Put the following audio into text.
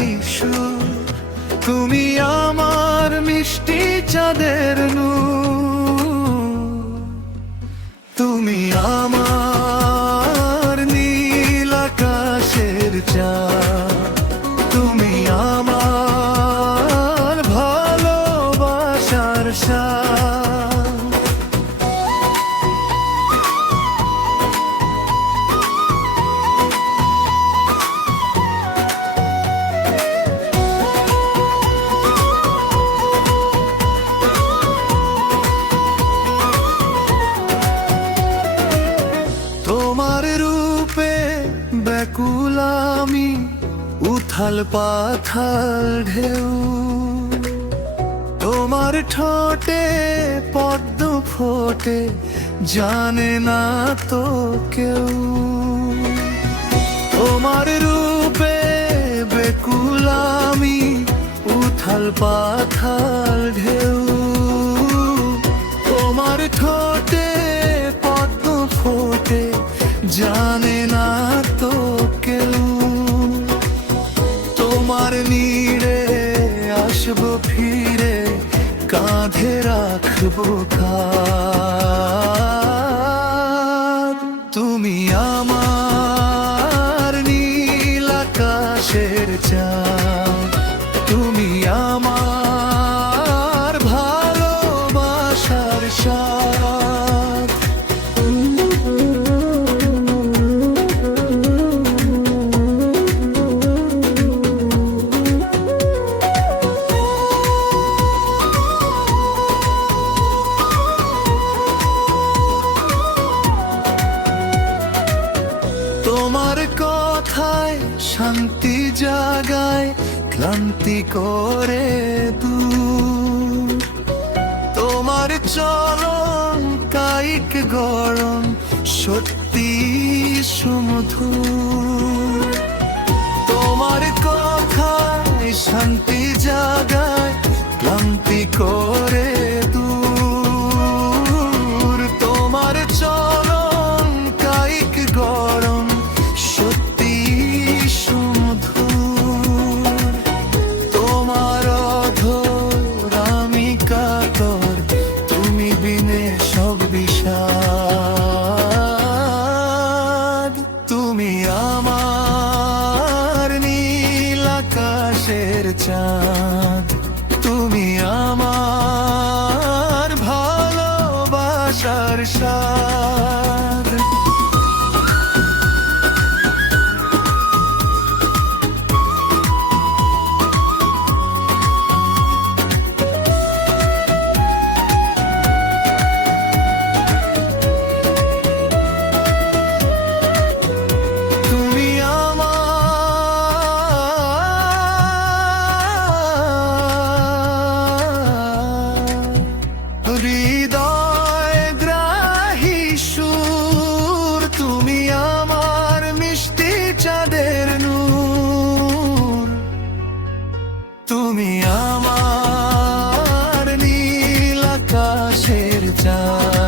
গ্রাহী সুর, তুমি আমার মিষ্টি চাঁদের নূর। তুমি আমার নীল আকাশের চাঁদ, তুমি আমার ভালোবাসার সাথ। তোমার রূপে ব্যাকুল আমি, উথাল পাথাল ঢেউ। তোমার ঠোঁটে পদ্ম ফোটে, জানে না তো কেউ। তোমার রূপে ব্যাকুল আমি, উথাল পাথাল ঢেউ। তোমার ঠোঁটে পদ্ম ফোটে, জানে না তো কেউ। তোমার নীড়ে আসবো ফিরে, কাঁধে রাখবো কাঁধ। তুমি আমার নীল আকাশের চাঁদ, তুমি আমার ভালোবাসার সাথ। তোমার কথায় শান্তি জাগায়, ক্লান্তি করে দূর। তোমার চলন কায়িক গরম, সত্যি সুমধুর। তোমার কথায় শান্তি জাগায়, ক্লান্তি করে দূর। তোমার চলন কায়িক গরম, সত্যি সুমধুর। তোমার অধর আমি কাতর, তুমি বিনে সব বিষাদ। তুমি আমার নীল আকাশের চাঁদ, তুমি আমার ভালোবাসার সাথ। তুমি আমার হৃদয় গ্রাহী সুর, তুমি আমার মিষ্টি চাঁদের নূর। তুমি আমার নীল আকাশের চাঁদ।